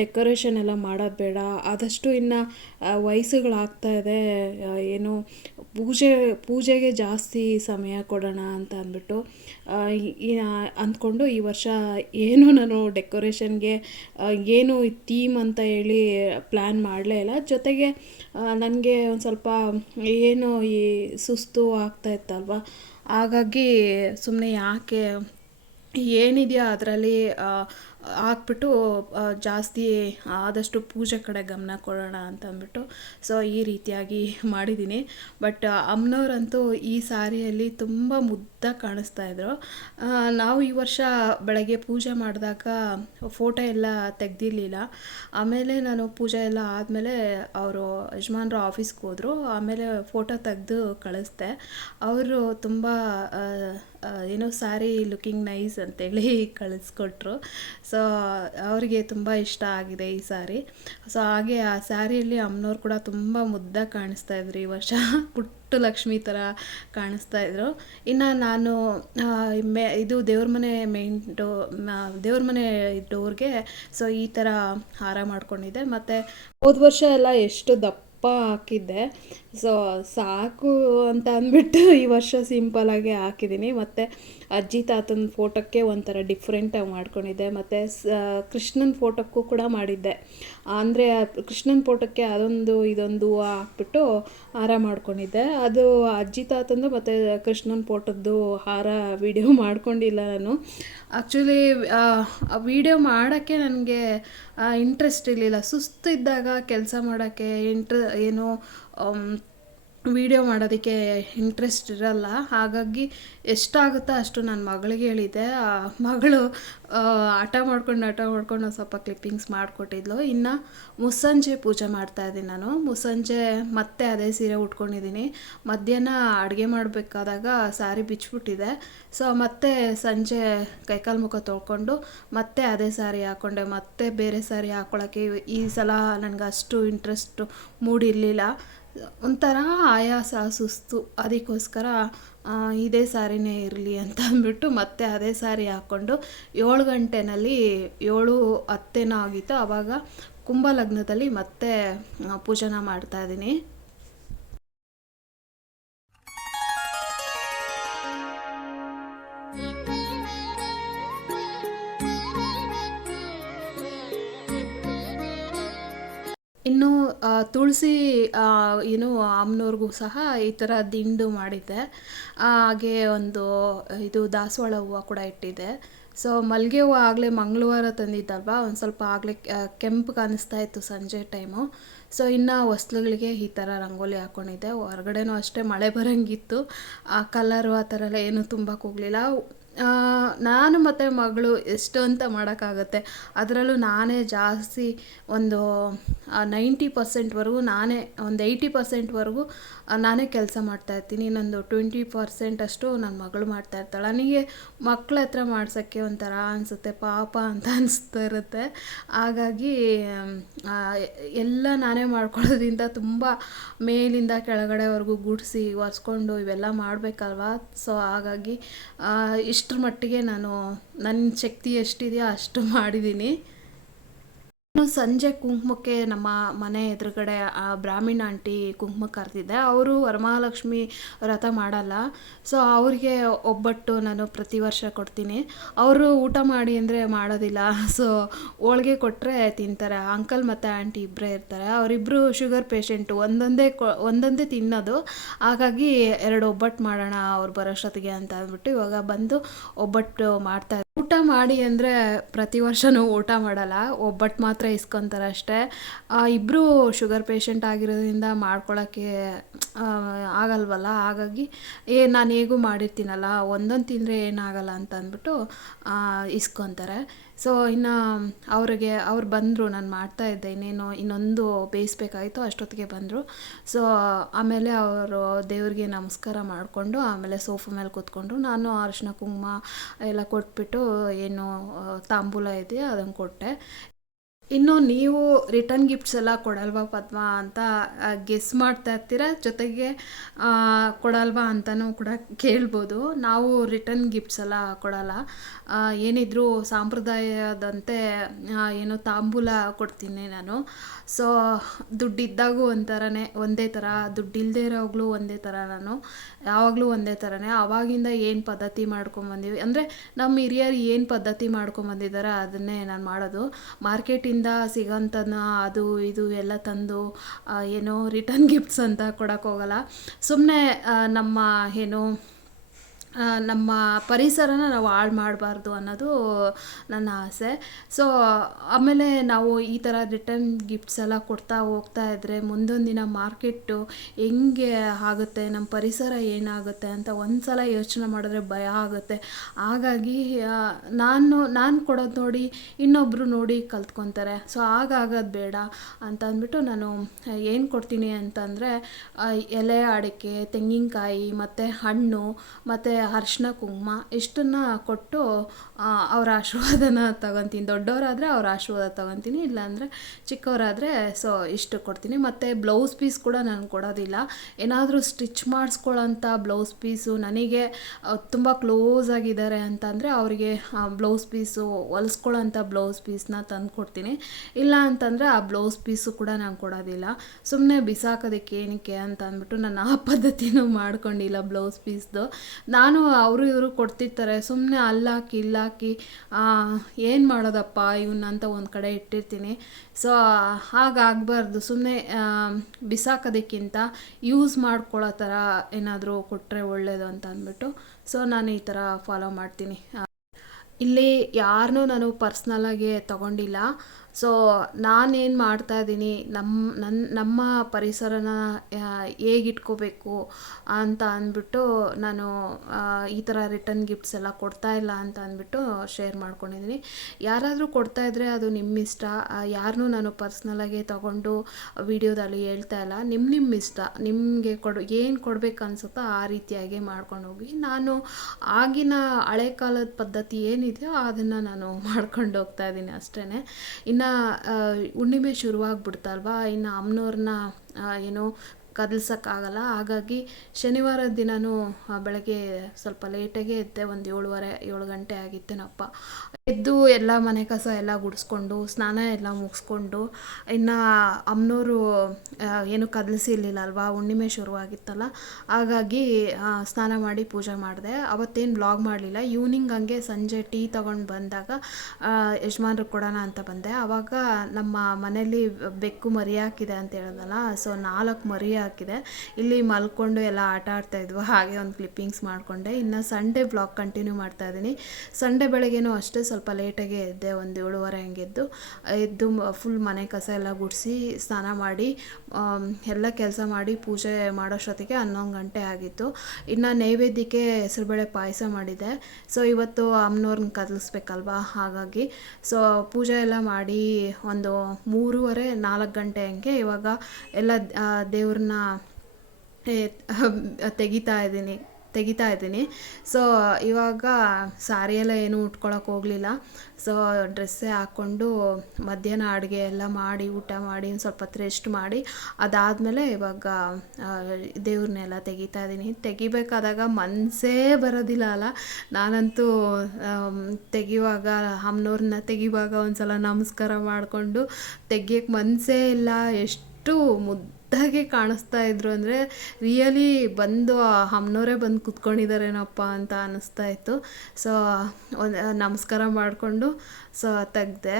Speaker 1: ಡೆಕೋರೇಷನ್ ಎಲ್ಲ ಮಾಡೋದು ಬೇಡ. ಆದಷ್ಟು ಇನ್ನು ವಯಸ್ಸುಗಳಾಗ್ತಾ ಇದೆ. ಏನು ಪೂಜೆ, ಪೂಜೆಗೆ ಜಾಸ್ತಿ ಸಮಯ ಕೊಡೋಣ ಅಂತ ಅಂದ್ಬಿಟ್ಟು ಅಂದ್ಕೊಂಡು ಈ ವರ್ಷ ಏನು ನಾನು ಡೆಕೋರೇಷನ್ಗೆ ಏನು ಥೀಮ್ ಅಂತ ಹೇಳಿ ಪ್ಲ್ಯಾನ್ ಮಾಡಲೇ ಇಲ್ಲ. ಜೊತೆಗೆ ನನಗೆ ಒಂದು ಸ್ವಲ್ಪ ಏನು ಈ ಸುಸ್ತು ಆಗ್ತಾ ಇತ್ತಲ್ವ? ಹಾಗಾಗಿ ಸುಮ್ಮನೆ ಯಾಕೆ ಏನಿದೆಯೋ ಅದರಲ್ಲಿ ಹಾಕ್ಬಿಟ್ಟು ಜಾಸ್ತಿ ಆದಷ್ಟು ಪೂಜೆ ಕಡೆ ಗಮನ ಕೊಡೋಣ ಅಂತ ಅಂದ್ಬಿಟ್ಟು ಸೊ ಈ ರೀತಿಯಾಗಿ ಮಾಡಿದ್ದೀನಿ. ಬಟ್ ಅಮ್ಮನವ್ರಂತೂ ಈ ಸಾರಿಯಲ್ಲಿ ತುಂಬ ಮುದ್ದಾಗಿ ಕಾಣಿಸ್ತಾ ಇದ್ರು. ನಾವು ಈ ವರ್ಷ ಬೆಳಗ್ಗೆ ಪೂಜೆ ಮಾಡಿದಾಗ ಫೋಟೋ ಎಲ್ಲ ತೆಗ್ದಿರ್ಲಿಲ್ಲ. ಆಮೇಲೆ ನಾನು ಪೂಜೆ ಎಲ್ಲ ಆದಮೇಲೆ ಅವರು ಯಜಮಾನ್ರು ಆಫೀಸ್ಗೆ ಹೋದರು. ಆಮೇಲೆ ಫೋಟೋ ತೆಗೆದು ಕಳಿಸ್ದೆ. ಅವರು ತುಂಬ ಏನೋ ಸ್ಯಾರಿ ಲುಕಿಂಗ್ ನೈಸ್ ಅಂತೇಳಿ ಕಳಿಸ್ಕೊಟ್ರು. ಸೊ, ಅವರಿಗೆ ತುಂಬ ಇಷ್ಟ ಆಗಿದೆ ಈ ಸ್ಯಾರಿ ಸೊ, ಹಾಗೆ ಆ ಸ್ಯಾರಿಯಲ್ಲಿ ಅಮ್ಮನವ್ರು ಕೂಡ ತುಂಬ ಮುದ್ದಾಗಿ ಕಾಣಿಸ್ತಾ ಇದ್ರು ಈ ವರ್ಷ. ಪುಟ್ಟ ಲಕ್ಷ್ಮಿ ಥರ ಕಾಣಿಸ್ತಾ ಇದ್ರು. ಇನ್ನು ನಾನು ಮೆ, ಇದು ದೇವ್ರ ಮನೆ ಮೇನ್ ಡೋ ದೇವ್ರ ಮನೆ ಡೋರ್ಗೆ ಸೊ ಈ ಥರ ಹಾರ ಮಾಡ್ಕೊಂಡಿದ್ದೆ. ಮತ್ತು ಹೋದ ವರ್ಷ ಎಲ್ಲ ಎಷ್ಟು ದಪ್ಪ ಹಾಕಿದ್ದೆ. ಸೊ ಸಾಕು ಅಂತ ಅಂದ್ಬಿಟ್ಟು ಈ ವರ್ಷ ಸಿಂಪಲಾಗಿ ಹಾಕಿದ್ದೀನಿ ಮತ್ತು ಅಜ್ಜಿ ತಾತನ ಫೋಟೋಕ್ಕೆ ಒಂಥರ ಡಿಫ್ರೆಂಟಾಗಿ ಮಾಡ್ಕೊಂಡಿದ್ದೆ. ಮತ್ತು ಕೃಷ್ಣನ ಫೋಟೋಕ್ಕೂ ಕೂಡ ಮಾಡಿದ್ದೆ. ಅಂದರೆ, ಕೃಷ್ಣನ ಫೋಟೋಕ್ಕೆ ಅದೊಂದು, ಇದೊಂದು ಹಾಕ್ಬಿಟ್ಟು ಹಾರ ಮಾಡ್ಕೊಂಡಿದ್ದೆ. ಅದು ಅಜ್ಜಿ ತಾತಂದು ಮತ್ತು ಕೃಷ್ಣನ ಫೋಟೋದ್ದು ಹಾರ ವಿಡಿಯೋ ಮಾಡ್ಕೊಂಡಿಲ್ಲ ನಾನು. ಆ್ಯಕ್ಚುಲಿ ವಿಡಿಯೋ ಮಾಡೋಕ್ಕೆ ನನಗೆ ಇಂಟ್ರೆಸ್ಟ್ ಇರಲಿಲ್ಲ. ಸುಸ್ತು ಇದ್ದಾಗ ಕೆಲಸ ಮಾಡೋಕ್ಕೆ ಇಂಟ್ರ ಏನು ವಿಡಿಯೋ ಮಾಡೋದಕ್ಕೆ ಇಂಟ್ರೆಸ್ಟ್ ಇರಲ್ಲ. ಹಾಗಾಗಿ ಎಷ್ಟಾಗುತ್ತೋ ಅಷ್ಟು ನನ್ನ ಮಗಳಿಗೆ ಹೇಳಿದ್ದೆ. ಮಗಳು ಆಟ ಮಾಡ್ಕೊಂಡು ಆಟ ಮಾಡ್ಕೊಂಡು ಸ್ವಲ್ಪ ಕ್ಲಿಪ್ಪಿಂಗ್ಸ್ ಮಾಡಿಕೊಟ್ಟಿದ್ಲು. ಇನ್ನು ಮುಸ್ಸಂಜೆ ಪೂಜೆ ಮಾಡ್ತಾ ಇದ್ದೀನಿ ನಾನು. ಮುಸ್ಸಂಜೆ ಮತ್ತೆ ಅದೇ ಸೀರೆ ಉಟ್ಕೊಂಡಿದ್ದೀನಿ. ಮಧ್ಯಾಹ್ನ ಅಡುಗೆ ಮಾಡಬೇಕಾದಾಗ ಸ್ಯಾರಿ ಬಿಚ್ಚಿಬಿಟ್ಟಿದೆ ಸೊ ಮತ್ತೆ ಸಂಜೆ ಕೈಕಾಲು ಮುಖ ತೊಳ್ಕೊಂಡು ಮತ್ತೆ ಅದೇ ಸ್ಯಾರಿ ಹಾಕ್ಕೊಂಡೆ ಮತ್ತೆ ಬೇರೆ ಸ್ಯಾರಿ ಹಾಕ್ಕೊಳ್ಳೋಕ್ಕೆ ಈ ಸಲ ನನಗೆ ಅಷ್ಟು ಇಂಟ್ರೆಸ್ಟು ಮೂಡಿರಲಿಲ್ಲ. ಒಂಥರ ಆಯಾಸ, ಸುಸ್ತು. ಅದಕ್ಕೋಸ್ಕರ ಇದೇ ಸಾರಿನೇ ಇರಲಿ ಅಂತ ಅಂದ್ಬಿಟ್ಟು ಮತ್ತೆ ಅದೇ ಸಾರಿ ಹಾಕ್ಕೊಂಡು ಏಳು ಗಂಟೆನಲ್ಲಿ ಏಳು ಹತ್ತೇನೋ ಆಗಿತ್ತು. ಆವಾಗ ಕುಂಭ ಲಗ್ನದಲ್ಲಿ ಮತ್ತೆ ಪೂಜೆನ ಪೂಜನ ಮಾಡ್ತಾ ಇದ್ದೀನಿ. ಇನ್ನು ತುಳಸಿ ಏನು, ಅಮ್ಮನವ್ರಿಗೂ ಸಹ ಈ ಥರ ದಿಂಡು ಮಾಡಿದ್ದೆ. ಹಾಗೆ ಒಂದು, ಇದು ದಾಸವಾಳ ಹೂವು ಕೂಡ ಇಟ್ಟಿದ್ದೆ. ಸೊ ಮಲ್ಲಿಗೆ ಹೂವು ಆಗಲೇ ಮಂಗಳವಾರ ತಂದಿದ್ದಲ್ವಾ? ಒಂದು ಸ್ವಲ್ಪ ಆಗಲೇ ಕೆಂಪು ಕಾಣಿಸ್ತಾ ಇತ್ತು ಸಂಜೆ ಟೈಮು. ಸೊ ಇನ್ನು ಹೊಸ್ಲುಗಳಿಗೆ ಈ ಥರ ರಂಗೋಲಿ ಹಾಕ್ಕೊಂಡಿದ್ದೆ ಹೊರಗಡೆನೂ ಅಷ್ಟೇ ಮಳೆ ಬರೋಂಗಿತ್ತು. ಆ, ಕಲರು ಆ ಥರ ಎಲ್ಲ ಏನೂ ತುಂಬಕ್ಕೆ ನಾನು ಮತ್ತು ಮಗಳು ಎಷ್ಟು ಅಂತ ಮಾಡೋಕ್ಕಾಗತ್ತೆ. ಅದರಲ್ಲೂ ನಾನೇ ಜಾಸ್ತಿ ಒಂದು ನೈಂಟಿ ಪರ್ಸೆಂಟ್ವರೆಗೂ ನಾನೇ ಒಂದು ಏಯ್ಟಿ ಪರ್ಸೆಂಟ್ವರೆಗೂ ನಾನೇ ಕೆಲಸ ಮಾಡ್ತಾಯಿರ್ತೀನಿ ಇನ್ನೊಂದು ಟ್ವೆಂಟಿ ಪರ್ಸೆಂಟ್ ಅಷ್ಟು ನನ್ನ ಮಗಳು ಮಾಡ್ತಾ ಇರ್ತಾಳೆ. ನನಗೆ ಮಕ್ಳ ಹತ್ರ ಮಾಡ್ಸೋಕ್ಕೆ ಒಂಥರ ಅನಿಸುತ್ತೆ ಪಾಪ ಅಂತ ಅನಿಸ್ತಾ ಇರುತ್ತೆ. ಹಾಗಾಗಿ ಎಲ್ಲ ನಾನೇ ಮಾಡ್ಕೊಳ್ಳೋದ್ರಿಂದ ತುಂಬ ಮೇಲಿಂದ ಕೆಳಗಡೆವರೆಗೂ ಗುಡಿಸಿ ಒರೆಸ್ಕೊಂಡು ಇವೆಲ್ಲ ಮಾಡಬೇಕಲ್ವಾ? ಸೊ ಹಾಗಾಗಿ ಆ, ಇಷ್ಟ್ರ ಮಟ್ಟಿಗೆ ನಾನು ನನ್ನ ಶಕ್ತಿ ಎಷ್ಟಿದೆಯೋ ಅಷ್ಟು ಮಾಡಿದ್ದೀನಿ ಇನ್ನು ಸಂಜೆ ಕುಂಕುಮಕ್ಕೆ ನಮ್ಮ ಮನೆ ಎದುರುಗಡೆ ಆ ಬ್ರಾಹ್ಮಿಣ ಆಂಟಿ ಕುಂಕುಮ ಕರೆದಿದ್ದೆ. ಅವರು ವರಮಹಾಲಕ್ಷ್ಮಿ ವ್ರತ ಮಾಡಲ್ಲ. ಸೊ ಅವ್ರಿಗೆ ಒಬ್ಬಟ್ಟು ನಾನು ಪ್ರತಿ ವರ್ಷ ಕೊಡ್ತೀನಿ. ಅವರು ಊಟ ಮಾಡಿ ಅಂದರೆ ಮಾಡೋದಿಲ್ಲ. ಸೊ ಹೋಳ್ಗೆ ಕೊಟ್ಟರೆ ತಿಂತಾರೆ. ಅಂಕಲ್ ಮತ್ತು ಆಂಟಿ ಇಬ್ಬರೇ ಇರ್ತಾರೆ. ಅವರಿಬ್ಬರು ಶುಗರ್ ಪೇಷೆಂಟು ಒಂದೊಂದೇ ಕೊ, ಒಂದೊಂದೇ ತಿನ್ನೋದು. ಹಾಗಾಗಿ ಎರಡು ಒಬ್ಬಟ್ಟು ಮಾಡೋಣ, ಅವ್ರು ಬರೋಷ್ಟೊತ್ತಿಗೆ ಅಂತ ಅಂದ್ಬಿಟ್ಟು ಇವಾಗ ಬಂದು ಒಬ್ಬಟ್ಟು ಮಾಡ್ತಾ ಊಟ ಮಾಡಿ ಅಂದರೆ ಪ್ರತಿ ವರ್ಷವೂ ಊಟ ಮಾಡಲ್ಲ ಒಬ್ಬಟ್ಟು ಮಾತ್ರ ಇಸ್ಕೊತಾರೆ ಅಷ್ಟೇ. ಇಬ್ಬರು ಶುಗರ್ ಪೇಷಂಟ್ ಆಗಿರೋದ್ರಿಂದ ಮಾಡ್ಕೊಳ್ಳೋಕ್ಕೆ ಆಗಲ್ವಲ್ಲ? ಹಾಗಾಗಿ, ಏ, ನಾನು ಹೇಗೂ ಮಾಡಿರ್ತೀನಲ್ಲ, ಒಂದೊಂದು ತಿಂದರೆ ಏನಾಗಲ್ಲ ಅಂತ ಅಂದ್ಬಿಟ್ಟು ಇಸ್ಕೊತಾರೆ. ಸೊ ಇನ್ನು, ಅವ್ರಿಗೆ, ಅವ್ರು ಬಂದರು, ನಾನು ಮಾಡ್ತಾ ಇದ್ದೆ. ಇನ್ನೇನು, ಇನ್ನೊಂದು ಬೇಯಿಸ್ಬೇಕಾಗಿತ್ತು ಅಷ್ಟೊತ್ತಿಗೆ ಬಂದರು. ಸೊ ಆಮೇಲೆ ಅವರು ದೇವ್ರಿಗೆ ನಮಸ್ಕಾರ ಮಾಡಿಕೊಂಡು, ಆಮೇಲೆ ಸೋಫಾ ಮೇಲೆ ಕೂತ್ಕೊಂಡ್ರು ನಾನು ಅರಿಶಿನ ಕುಂಕುಮ ಎಲ್ಲ ಕೊಟ್ಬಿಟ್ಟು, ಏನು, ತಾಂಬೂಲ ಇದೆಯೋ ಅದನ್ನು ಕೊಟ್ಟೆ. ಇನ್ನು ನೀವು ರಿಟರ್ನ್ ಗಿಫ್ಟ್ಸ್ ಎಲ್ಲ ಕೊಡಲ್ವಾ ಪದ್ಮ ಅಂತ ಗೆಸ್ ಮಾಡ್ತಾ ಇರ್ತೀರ? ಜೊತೆಗೆ ಕೊಡಲ್ವಾ ಅಂತಲೂ ಕೂಡ ಕೇಳ್ಬೋದು. ನಾವು ರಿಟರ್ನ್ ಗಿಫ್ಟ್ಸ್ ಎಲ್ಲ ಕೊಡಲ್ಲ. ಏನಿದ್ರು ಸಾಂಪ್ರದಾಯದಂತೆ ಏನು ತಾಂಬೂಲ ಕೊಡ್ತೀನಿ ನಾನು. ಸೊ ದುಡ್ಡಿದ್ದಾಗೂ ಒಂಥರನೇ ಒಂದೇ ಥರ ದುಡ್ಡಿಲ್ಲದೆ ಇರೋವಾಗಲೂ ಒಂದೇ ಥರ ನಾನು. ಯಾವಾಗಲೂ ಒಂದೇ ಥರನೇ, ಆವಾಗಿಂದ ಏನು ಪದ್ಧತಿ ಮಾಡ್ಕೊಂಬಂದೀವಿ ಅಂದರೆ ನಮ್ಮ ಹಿರಿಯರು ಏನು ಪದ್ಧತಿ ಮಾಡ್ಕೊಂಬಂದಿದ್ದಾರೆ ಅದನ್ನೇ ನಾನು ಮಾಡೋದು. ಮಾರ್ಕೆಟಿಂದ ಸಿಗೋಂಥದ್ದನ್ನ ಅದು ಇದು ಎಲ್ಲ ತಂದು ಏನೋ ರಿಟರ್ನ್ ಗಿಫ್ಟ್ಸ್ ಅಂತ ಕೊಡೋಕ್ಕೋಗಲ್ಲ ಸುಮ್ಮನೆ ನಮ್ಮ, ಏನು ನಮ್ಮ ಪರಿಸರನ ನಾವು ಹಾಳು ಮಾಡಬಾರ್ದು ಅನ್ನೋದು ನನ್ನ ಆಸೆ. ಸೊ ಆಮೇಲೆ ನಾವು ಈ ಥರ ರಿಟರ್ನ್ ಗಿಫ್ಟ್ಸ್ ಎಲ್ಲ ಕೊಡ್ತಾ ಹೋಗ್ತಾ ಇದ್ದರೆ ಮುಂದೊಂದು ದಿನ ಮಾರ್ಕೆಟ್ಟು ಹೆಂಗೆ ಆಗುತ್ತೆ, ನಮ್ಮ ಪರಿಸರ ಏನಾಗುತ್ತೆ ಅಂತ ಒಂದು ಸಲ ಯೋಚನೆ ಮಾಡಿದ್ರೆ ಭಯ ಆಗುತ್ತೆ. ಹಾಗಾಗಿ ನಾನು ನಾನು ಕೊಡೋದು ನೋಡಿ ಇನ್ನೊಬ್ಬರು ನೋಡಿ ಕಲ್ತ್ಕೊತಾರೆ. ಸೊ ಹಾಗಾಗೋದು ಬೇಡ ಅಂತ ಅಂದ್ಬಿಟ್ಟು ನಾನು ಏನು ಕೊಡ್ತೀನಿ ಅಂತಂದರೆ ಎಲೆ ಅಡಿಕೆ, ತೆಂಗಿನಕಾಯಿ, ಮತ್ತು ಹಣ್ಣು, ಮತ್ತು ಅರಿಶಿನ ಕುಂಕುಮ ಇಷ್ಟನ್ನು ಕೊಟ್ಟು ಅವರ ಆಶೀರ್ವಾದನ ತಗೊತೀನಿ. ದೊಡ್ಡವರಾದರೆ ಅವ್ರ ಆಶೀರ್ವಾದ ತಗೊತೀನಿ, ಇಲ್ಲಾಂದರೆ ಚಿಕ್ಕವರಾದರೆ ಸೊ ಇಷ್ಟು ಕೊಡ್ತೀನಿ. ಮತ್ತು ಬ್ಲೌಸ್ ಪೀಸ್ ಕೂಡ ನಾನು ಕೊಡೋದಿಲ್ಲ. ಏನಾದರೂ ಸ್ಟಿಚ್ ಮಾಡಿಸ್ಕೊಳ್ಳೋಂಥ ಬ್ಲೌಸ್ ಪೀಸು ನನಗೆ ತುಂಬ ಕ್ಲೋಸ್ ಆಗಿದ್ದಾರೆ ಅಂತಂದರೆ ಅವರಿಗೆ ಬ್ಲೌಸ್ ಪೀಸು ಹೊಲಿಸ್ಕೊಳ್ಳೋಂಥ ಬ್ಲೌಸ್ ಪೀಸ್ನ ತಂದು ಕೊಡ್ತೀನಿ. ಇಲ್ಲ ಅಂತಂದರೆ ಆ ಬ್ಲೌಸ್ ಪೀಸು ಕೂಡ ನಾನು ಕೊಡೋದಿಲ್ಲ. ಸುಮ್ಮನೆ ಬಿಸಾಕೋದಕ್ಕೆ ಏನಕ್ಕೆ ಅಂತ ಅಂದ್ಬಿಟ್ಟು ನಾನು ಆ ಪದ್ಧತಿನೂ ಮಾಡ್ಕೊಂಡಿಲ್ಲ ಬ್ಲೌಸ್ ಪೀಸ್ದು ನಾನು ಅವರು ಇವರು ಕೊಡ್ತಿರ್ತಾರೆ. ಸುಮ್ಮನೆ ಅಲ್ಲಾಕಿ, ಇಲ್ಲಾಕಿ ಏನು ಮಾಡೋದಪ್ಪ ಇವನ್ನ ಅಂತ ಒಂದು ಕಡೆ ಇಟ್ಟಿರ್ತೀನಿ. ಸೊ ಹಾಗಾಗಬಾರ್ದು. ಸುಮ್ಮನೆ ಬಿಸಾಕೋದಕ್ಕಿಂತ ಯೂಸ್ ಮಾಡ್ಕೊಳ್ಳೋ ಥರ ಏನಾದರೂ ಕೊಟ್ಟರೆ ಒಳ್ಳೆಯದು ಅಂತ ಅಂದ್ಬಿಟ್ಟು ಸೊ ನಾನು ಈ ಥರ ಫಾಲೋ ಮಾಡ್ತೀನಿ. ಇಲ್ಲಿ ಯಾರನ್ನೂ ನಾನು ಪರ್ಸ್ನಲಾಗಿ ತಗೊಂಡಿಲ್ಲ. ಸೊ ನಾನೇನು ಮಾಡ್ತಾ ಇದ್ದೀನಿ ನಮ್ಮ ನನ್ನ ನಮ್ಮ ಪರಿಸರನ ಹೇಗಿಟ್ಕೋಬೇಕು ಅಂತ ಅಂದ್ಬಿಟ್ಟು ನಾನು ಈ ಥರ ರಿಟರ್ನ್ ಗಿಫ್ಟ್ಸ್ ಎಲ್ಲ ಕೊಡ್ತಾ ಇಲ್ಲ ಅಂತ ಅಂದ್ಬಿಟ್ಟು ಶೇರ್ ಮಾಡ್ಕೊಂಡಿದ್ದೀನಿ ಯಾರಾದರೂ ಕೊಡ್ತಾ ಇದ್ದರೆ ಅದು ನಿಮ್ಮ ಇಷ್ಟ ಯಾರನ್ನೂ ನಾನು ಪರ್ಸ್ನಲಾಗಿ ತಗೊಂಡು ವಿಡಿಯೋದಲ್ಲಿ ಹೇಳ್ತಾ ಇಲ್ಲ. ನಿಮ್ಮ ನಿಮ್ಮ ಇಷ್ಟ ನಿಮಗೆ ಕೊಡು, ಏನು ಕೊಡ್ಬೇಕು ಅನ್ಸುತ್ತೋ ಆ ರೀತಿಯಾಗಿ ಮಾಡ್ಕೊಂಡು ಹೋಗಿ ನಾನು ಆಗಿನ ಹಳೆ ಕಾಲದ ಪದ್ಧತಿ ಏನಿದೆಯೋ ಅದನ್ನು ನಾನು ಮಾಡ್ಕೊಂಡು ಹೋಗ್ತಾ ಇದ್ದೀನಿ ಅಷ್ಟೇ ಇನ್ನು ಹುಣ್ಣಿಮೆ ಶುರುವಾಗ್ಬಿಡ್ತಲ್ವಾ? ಇನ್ನು ಅಮ್ಮನವ್ರನ್ನ ಏನು ಕದಲ್ಸೋಕ್ಕಾಗಲ್ಲ. ಹಾಗಾಗಿ ಶನಿವಾರ ದಿನವೂ ಬೆಳಗ್ಗೆ ಸ್ವಲ್ಪ ಲೇಟಾಗೆ ಎದ್ದೆ ಒಂದು ಏಳುವರೆ, ಏಳು ಗಂಟೆ ಆಗಿತ್ತೇನಪ್ಪ. ಎದ್ದು ಎಲ್ಲ ಮನೆ ಕಸ ಎಲ್ಲ ಗುಡಿಸ್ಕೊಂಡು, ಸ್ನಾನ ಎಲ್ಲ ಮುಗಿಸ್ಕೊಂಡು, ಇನ್ನು ಅಮ್ಮನವರು ಏನು ಕದಲಿಸಿರ್ಲಿಲ್ಲ ಅಲ್ವಾ ಹುಣ್ಣಿಮೆ ಶುರುವಾಗಿತ್ತಲ್ಲ. ಹಾಗಾಗಿ ಸ್ನಾನ ಮಾಡಿ ಪೂಜೆ ಮಾಡಿದೆ. ಅವತ್ತೇನು ಬ್ಲಾಗ್ ಮಾಡಲಿಲ್ಲ. ಈವ್ನಿಂಗ್ ಹಂಗೆ ಸಂಜೆ ಟೀ ತೊಗೊಂಡು ಬಂದಾಗ ಯಜಮಾನ್ರು ಕೊಡೋಣ ಅಂತ ಬಂದೆ. ಆವಾಗ ನಮ್ಮ ಮನೇಲಿ ಬೆಕ್ಕು ಮರಿ ಹಾಕಿದೆ ಅಂತ ಹೇಳಿದಲ್ಲ, ಸೊ ನಾಲ್ಕು ಮರಿ ಹಾಕಿದೆ. ಇಲ್ಲಿ ಮಲ್ಕೊಂಡು ಎಲ್ಲ ಆಟ ಆಡ್ತಾ ಇದ್ವು. ಹಾಗೆ ಒಂದು ಕ್ಲಿಪ್ಪಿಂಗ್ಸ್ ಮಾಡಿಕೊಂಡೆ. ಇನ್ನು ಸಂಡೇ ಬ್ಲಾಗ್ ಕಂಟಿನ್ಯೂ ಮಾಡ್ತಾ ಇದ್ದೀನಿ. ಸಂಡೇ ಬೆಳಗ್ಗೆನೂ ಅಷ್ಟೇ ಸ್ವಲ್ಪ ಲೇಟಾಗೆ ಎದ್ದೆ. ಒಂದು ಏಳುವರೆ ಹಂಗೆ ಎದ್ದು ಎದ್ದು ಫುಲ್ ಮನೆ ಕಸ ಎಲ್ಲ ಗುಡಿಸಿ ಸ್ನಾನ ಮಾಡಿ ಎಲ್ಲ ಕೆಲಸ ಮಾಡಿ ಪೂಜೆ ಮಾಡೋಷ್ಟೊತ್ತಿಗೆ ಹನ್ನೊಂದು ಗಂಟೆ ಆಗಿತ್ತು. ಇನ್ನು ನೈವೇದ್ಯಕ್ಕೆ ಹೆಸರುಬೇಳೆ ಪಾಯಸ ಮಾಡಿದೆ. ಸೊ ಇವತ್ತು ಅಮ್ಮನವ್ರನ್ನ ಕದಲಿಸ್ಬೇಕಲ್ವಾ? ಹಾಗಾಗಿ. ಸೊ ಪೂಜೆ ಎಲ್ಲ ಮಾಡಿ ಒಂದು ಮೂರುವರೆ ನಾಲ್ಕು ಗಂಟೆ ಹಂಗೆ ಇವಾಗ ಎಲ್ಲ ದೇವ್ರನ್ನ ತೆಗಿತಾ ಇದ್ದೀನಿ ತೆಗಿತಾ ಇದ್ದೀನಿ. ಸೊ ಇವಾಗ ಸಾರಿ ಎಲ್ಲ ಏನೂ ಉಟ್ಕೊಳಕ್ಕೆ ಹೋಗಲಿಲ್ಲ. ಸೊ ಡ್ರೆಸ್ಸೇ ಹಾಕ್ಕೊಂಡು ಮಧ್ಯಾಹ್ನ ಅಡುಗೆ ಎಲ್ಲ ಮಾಡಿ, ಊಟ ಮಾಡಿ, ಒಂದು ಸ್ವಲ್ಪ ಹೊತ್ತು ರೆಸ್ಟ್ ಮಾಡಿ, ಅದಾದಮೇಲೆ ಇವಾಗ ದೇವ್ರನ್ನೆಲ್ಲ ತೆಗಿತಾ ಇದ್ದೀನಿ. ತೆಗಿಬೇಕಾದಾಗ ಮನಸ್ಸೇ ಬರೋದಿಲ್ಲ ಅಲ್ಲ. ನಾನಂತೂ ತೆಗಿಯುವಾಗ ಅಮ್ಮನವ್ರನ್ನ ತೆಗಿವಾಗ ಒಂದು ಸಲ ನಮಸ್ಕಾರ ಮಾಡಿಕೊಂಡು ತೆಗಿಯೋಕ್ಕೆ ಮನಸ್ಸೇ ಇಲ್ಲ. ಎಷ್ಟು ಮುದ್ದಾಗೆ ಕಾಣಿಸ್ತಾ ಇದ್ರು ಅಂದರೆ ರಿಯಲಿ ಬಂದು ಅಮ್ಮನೋರೇ ಬಂದು ಕುತ್ಕೊಂಡಿದ್ದಾರೇನಪ್ಪ ಅಂತ ಅನ್ನಿಸ್ತಾ ಇತ್ತು. ಸೊ ನಮಸ್ಕಾರ ಮಾಡಿಕೊಂಡು ಸೊ ತೆಗ್ದೆ.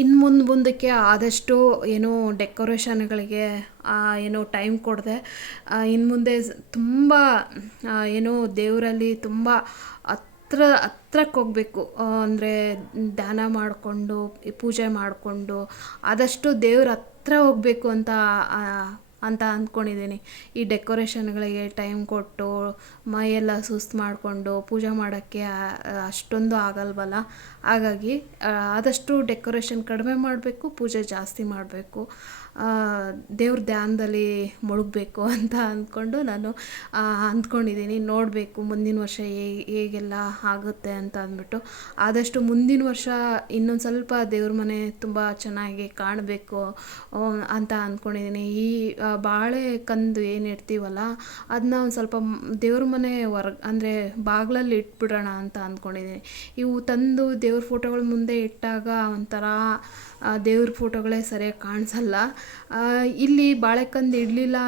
Speaker 1: ಇನ್ನು ಮುಂದೆ ಮುಂದಕ್ಕೆ ಆದಷ್ಟು ಏನು ಡೆಕೋರೇಷನ್ಗಳಿಗೆ ಏನೋ ಟೈಮ್ ಕೊಡದೆ. ಇನ್ನು ಮುಂದೆ ತುಂಬ ಏನು ದೇವರಲ್ಲಿ ತುಂಬ ಹತ್ರ ಹತ್ರಕ್ಕೆ ಹೋಗಬೇಕು. ಅಂದರೆ ಧ್ಯಾನ ಮಾಡಿಕೊಂಡು, ಪೂಜೆ ಮಾಡಿಕೊಂಡು, ಆದಷ್ಟು ದೇವ್ರ ಹತ್ರ ಹೋಗಬೇಕು ಅಂತ ಅಂತ ಅಂದ್ಕೊಂಡಿದ್ದೀನಿ. ಈ ಡೆಕೋರೇಷನ್ಗಳಿಗೆ ಟೈಮ್ ಕೊಟ್ಟು ಮೈಯೆಲ್ಲ ಸುಸ್ತು ಮಾಡಿಕೊಂಡು ಪೂಜೆ ಮಾಡೋಕ್ಕೆ ಅಷ್ಟೊಂದು ಆಗಲ್ವಲ್ಲ? ಹಾಗಾಗಿ ಆದಷ್ಟು ಡೆಕೋರೇಷನ್ ಕಡಿಮೆ ಮಾಡಬೇಕು, ಪೂಜೆ ಜಾಸ್ತಿ ಮಾಡಬೇಕು. ದೇವ್ರ ಧ್ಯಾನದಲ್ಲಿ ಮುಳುಗಬೇಕು ಅಂತ ಅಂದ್ಕೊಂಡು ನಾನು ಅಂದ್ಕೊಂಡಿದ್ದೀನಿ. ನೋಡಬೇಕು ಮುಂದಿನ ವರ್ಷ ಹೇಗೆ ಹೇಗೆಲ್ಲ ಆಗುತ್ತೆ ಅಂತ ಅಂದ್ಬಿಟ್ಟು. ಆದಷ್ಟು ಮುಂದಿನ ವರ್ಷ ಇನ್ನೊಂದು ಸ್ವಲ್ಪ ದೇವ್ರ ಮನೆ ತುಂಬ ಚೆನ್ನಾಗಿ ಕಾಣಬೇಕು ಅಂತ ಅಂದ್ಕೊಂಡಿದ್ದೀನಿ. ಈ ಬಾಳೆ ಕಂದು ಏನು ಇಡ್ತೀವಲ್ಲ ಅದನ್ನ ಒಂದು ಸ್ವಲ್ಪ ದೇವ್ರ ಮನೆ ಹೊರ್ಗ್, ಅಂದರೆ ಬಾಗಿಲಲ್ಲಿ ಇಟ್ಬಿಡೋಣ ಅಂತ ಅಂದ್ಕೊಂಡಿದ್ದೀನಿ. ಇವು ತಂದು ದೇವ್ರ ಫೋಟೋಗಳ ಮುಂದೆ ಇಟ್ಟಾಗ ಒಂಥರ ದೇವ್ರ ಫೋಟೋಗಳೇ ಸರಿಯಾಗಿ ಕಾಣಿಸಲ್ಲ. ಇಲ್ಲಿ ಬಾಳೆಕಂದು ಇಡಲಿಲ್ಲ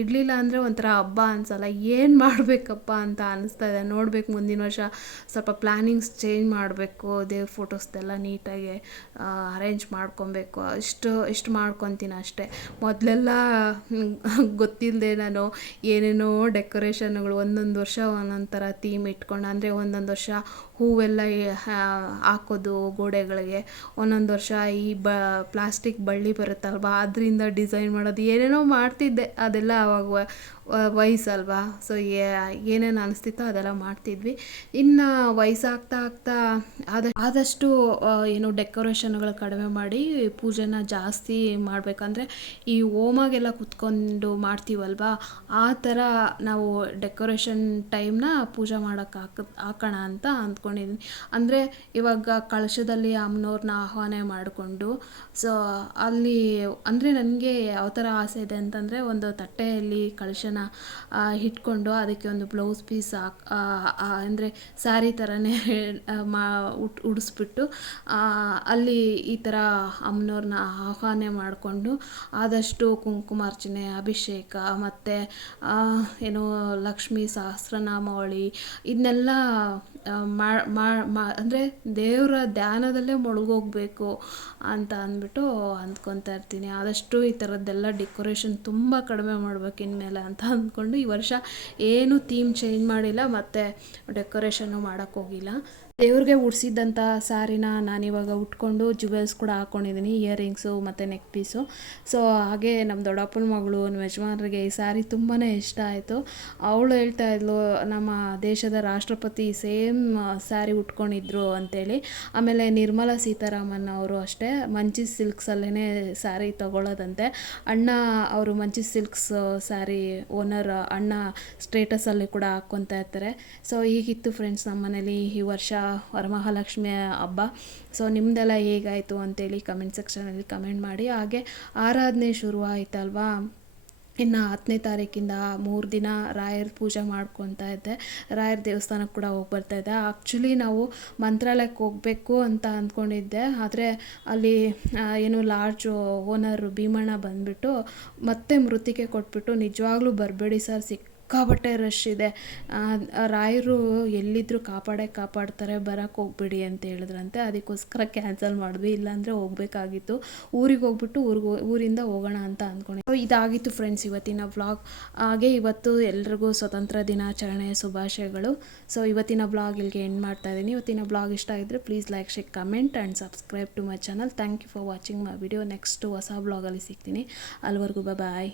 Speaker 1: ಇಡಲಿಲ್ಲ ಅಂದರೆ ಒಂಥರ ಹಬ್ಬ ಅನ್ಸಲ್ಲ, ಏನು ಮಾಡಬೇಕಪ್ಪ ಅಂತ ಅನಿಸ್ತಾ ಇದೆ. ನೋಡ್ಬೇಕು ಮುಂದಿನ ವರ್ಷ ಸ್ವಲ್ಪ ಪ್ಲ್ಯಾನಿಂಗ್ಸ್ ಚೇಂಜ್ ಮಾಡಬೇಕು ದೇವ್ರ ಫೋಟೋಸ್ದೆಲ್ಲ ನೀಟಾಗಿ ಅರೇಂಜ್ ಮಾಡ್ಕೊಬೇಕು. ಇಷ್ಟು ಇಷ್ಟು ಮಾಡ್ಕೊತೀನಿ ಅಷ್ಟೇ. ಮೊದಲೆಲ್ಲ ಗೊತ್ತಿಲ್ಲದೆ ನಾನು ಏನೇನೋ ಡೆಕೋರೇಷನ್ಗಳು ಒಂದೊಂದು ವರ್ಷ ಒಂದೊಂದು ಥರ ಥೀಮ್ ಇಟ್ಕೊಂಡು, ಅಂದರೆ ಒಂದೊಂದು ವರ್ಷ ಹೂವೆಲ್ಲ ಹಾಕೋದು ಗೋಡೆಗಳಿಗೆ. ಒಂದೊಂದು ವರ್ಷ ಈ ಬ ಪ್ಲಾಸ್ಟಿಕ್ ಬಳ್ಳಿ ಬರುತ್ತಲ್ವ ಅದರಿಂದ ಡಿಸೈನ್ ಮಾಡೋದು, ಏನೇನೋ ಮಾಡ್ತಿದ್ದೆ, ಅದೆಲ್ಲ ವ- ವಯಸ್ಸಲ್ವಾ? ಸೊ ಏನೇನು ಅನಿಸ್ತಿತ್ತೋ ಅದೆಲ್ಲ ಮಾಡ್ತಿದ್ವಿ. ಇನ್ನು ವಯಸ್ಸಾಗ್ತಾ ಆಗ್ತಾ ಆದ, ಆದಷ್ಟು ಏನು ಡೆಕೋರೇಷನ್ಗಳು ಕಡಿಮೆ ಮಾಡಿ ಪೂಜೆನ ಜಾಸ್ತಿ ಮಾಡಬೇಕಂದ್ರೆ ಈ ಓಮಾಗೆಲ್ಲ ಕುತ್ಕೊಂಡು ಮಾಡ್ತೀವಲ್ವಾ? ಆ ಥರ ನಾವು ಡೆಕೋರೇಷನ್ ಟೈಮ್ನ ಪೂಜೆ ಮಾಡೋಕ್ಕೆ ಹಾಕ, ಹಾಕೋಣ ಅಂತ ಅಂದ್ಕೊಂಡಿದ್ದೀನಿ ಅಂದರೆ ಇವಾಗ ಕಳಶದಲ್ಲಿ ಅಮ್ಮನವ್ರನ್ನ ಆಹ್ವಾನ ಮಾಡಿಕೊಂಡು, ಸೊ, ಅಲ್ಲಿ ಅಂದರೆ ನನಗೆ ಯಾವ ಥರ ಆಸೆ ಇದೆ ಅಂತಂದರೆ ಒಂದು ತಟ್ಟೆಯಲ್ಲಿ ಕಳಶನ ಇಟ್ಕೊಂಡು ಅದಕ್ಕೆ ಒಂದು ಬ್ಲೌಸ್ ಪೀಸ್ ಅಂದರೆ ಸ್ಯಾರಿ ಥರನೇ ಮಾ, ಉಟ್, ಉಡಿಸ್ಬಿಟ್ಟು ಅಲ್ಲಿ ಈ ಥರ ಅಮ್ಮನವ್ರನ್ನ ಆಹ್ವಾನ ಮಾಡಿಕೊಂಡು ಆದಷ್ಟು ಕುಂಕುಮಾರ್ಚನೆ ಅಭಿಷೇಕ, ಮತ್ತು ಏನೋ ಲಕ್ಷ್ಮೀ ಸಹಸ್ರನಾಮಾವಳಿ ಇದನ್ನೆಲ್ಲ ಅಂದರೆ ದೇವರ ಧ್ಯಾನದಲ್ಲೇ ಮುಳುಗೋಗ್ಬೇಕು ಅಂತ ಅಂದ್ಬಿಟ್ಟು ಅಂದ್ಕೊತಾ ಇರ್ತೀನಿ. ಆದಷ್ಟು ಈ ಥರದ್ದೆಲ್ಲ ಡೆಕೋರೇಷನ್ ತುಂಬ ಕಡಿಮೆ ಮಾಡ್ಬೇಕು ಇನ್ಮೇಲೆ ಅಂತ ಅಂದ್ಕೊಂಡು ಈ ವರ್ಷ ಏನು ಥೀಮ್ ಚೇಂಜ್ ಮಾಡಿಲ್ಲ, ಮತ್ತು ಡೆಕೋರೇಷನ್ನು ಮಾಡೋಕ್ಕೆ ಹೋಗಿಲ್ಲ. ದೇವ್ರಿಗೆ ಉಡ್ಸಿದ್ದಂಥ ಸ್ಯಾರಿನ ನಾನಿವಾಗ ಉಟ್ಕೊಂಡು ಜುವೆಲ್ಸ್ ಕೂಡ ಹಾಕ್ಕೊಂಡಿದ್ದೀನಿ ಇಯರಿಂಗ್ಸು ಮತ್ತು ನೆಕ್ ಪೀಸು ಸೊ ಹಾಗೆ ನಮ್ಮ ದೊಡ್ಡಪ್ಪನ ಮಗಳು ನಮ್ಮ ಯಜಮಾನರಿಗೆ ಈ ಸ್ಯಾರಿ ತುಂಬಾ ಇಷ್ಟ ಆಯಿತು. ಅವಳು ಹೇಳ್ತಾ ಇದ್ಲು, ನಮ್ಮ ದೇಶದ ರಾಷ್ಟ್ರಪತಿ ಸೇಮ್ ಸ್ಯಾರಿ ಉಟ್ಕೊಂಡಿದ್ರು ಅಂತೇಳಿ. ಆಮೇಲೆ ನಿರ್ಮಲಾ ಸೀತಾರಾಮನ್ ಅವರು ಅಷ್ಟೇ, ಮಂಚಿ ಸಿಲ್ಕ್ಸಲ್ಲೇ ಸ್ಯಾರಿ ತಗೊಳ್ಳೋದಂತೆ ಅಣ್ಣ, ಅವರು ಮಂಚಿ ಸಿಲ್ಕ್ಸ್ ಸ್ಯಾರಿ ಓನರ್ ಅಣ್ಣ ಸ್ಟೇಟಸಲ್ಲಿ ಕೂಡ ಹಾಕ್ಕೊತಾ ಇರ್ತಾರೆ. ಸೊ ಹೀಗಿತ್ತು ಫ್ರೆಂಡ್ಸ್ ನಮ್ಮ ಮನೇಲಿ ಈ ವರ್ಷ. ವರಮಹಾಲಕ್ಷ್ಮಿ ಹಬ್ಬ. ಸೊ ನಿಮ್ಮದೆಲ್ಲ ಹೇಗಾಯಿತು ಅಂತೇಳಿ ಕಮೆಂಟ್ ಸೆಕ್ಷನಲ್ಲಿ ಕಮೆಂಟ್ ಮಾಡಿ. ಹಾಗೆ ಆರಾಧನೆ ಶುರು ಆಯ್ತಲ್ವಾ ಇನ್ನು ಹತ್ತನೇ ತಾರೀಕಿಂದ ಮೂರು ದಿನ ರಾಯರ ಪೂಜೆ ಮಾಡ್ಕೊತಾ ಇದ್ದೆ. ರಾಯರ ದೇವಸ್ಥಾನಕ್ಕೆ ಕೂಡ ಹೋಗಿ ಬರ್ತಾ ಇದ್ದೆ. ಆ್ಯಕ್ಚುಲಿ ನಾವು ಮಂತ್ರಾಲಯಕ್ಕೆ ಹೋಗಬೇಕು ಅಂತ ಅಂದ್ಕೊಂಡಿದ್ದೆ. ಆದರೆ ಅಲ್ಲಿ ಏನು ಲಾಡ್ಜು ಓನರು ಭೀಮಣ್ಣ ಬಂದುಬಿಟ್ಟು ಮತ್ತೆ ಮೃತಿಕೆ ಕೊಟ್ಬಿಟ್ಟು ನಿಜವಾಗ್ಲೂ ಬರಬೇಡಿ ಸರ್. ಸಿಕ್ಕಾಪಟ್ಟೆ ರಶ್ ಇದೆ. ರಾಯರು ಎಲ್ಲಿದ್ದರೂ ಕಾಪಾಡೇ ಕಾಪಾಡ್ತಾರೆ ಬರೋಕ್ಕೆ ಹೋಗ್ಬಿಡಿ ಅಂತ ಹೇಳಿದ್ರಂತೆ. ಅದಕ್ಕೋಸ್ಕರ ಕ್ಯಾನ್ಸಲ್ ಮಾಡಿದ್ವಿ. ಇಲ್ಲಾಂದರೆ ಹೋಗಬೇಕಾಗಿತ್ತು. ಊರಿಗೆ ಹೋಗ್ಬಿಟ್ಟು ಊರಿಗೆ ಊರಿಂದ ಹೋಗೋಣ ಅಂತ ಅಂದ್ಕೊಂಡೆ ಇದಾಗಿತ್ತು ಫ್ರೆಂಡ್ಸ್ ಇವತ್ತಿನ ವ್ಲಾಗ್ ಹಾಗೆ ಇವತ್ತು ಎಲ್ರಿಗೂ ಸ್ವತಂತ್ರ ದಿನಾಚರಣೆ ಶುಭಾಶಯಗಳು. ಸೊ ಇವತ್ತಿನ ಬ್ಲಾಗ್ ಇಲ್ಲಿಗೆ ಎಂಡ್ ಮಾಡ್ತಾ ಇದ್ದೀನಿ. ಇವತ್ತಿನ ಬ್ಲಾಗ್ ಇಷ್ಟ ಆಗಿದ್ರೆ please like share comment and subscribe to my channel thank you for watching my video next ಹೊಸ ಬ್ಲಾಗಲ್ಲಿ ಸಿಗ್ತೀನಿ. ಅಲ್ಲಿವರೆಗೂ ಬಾಯ್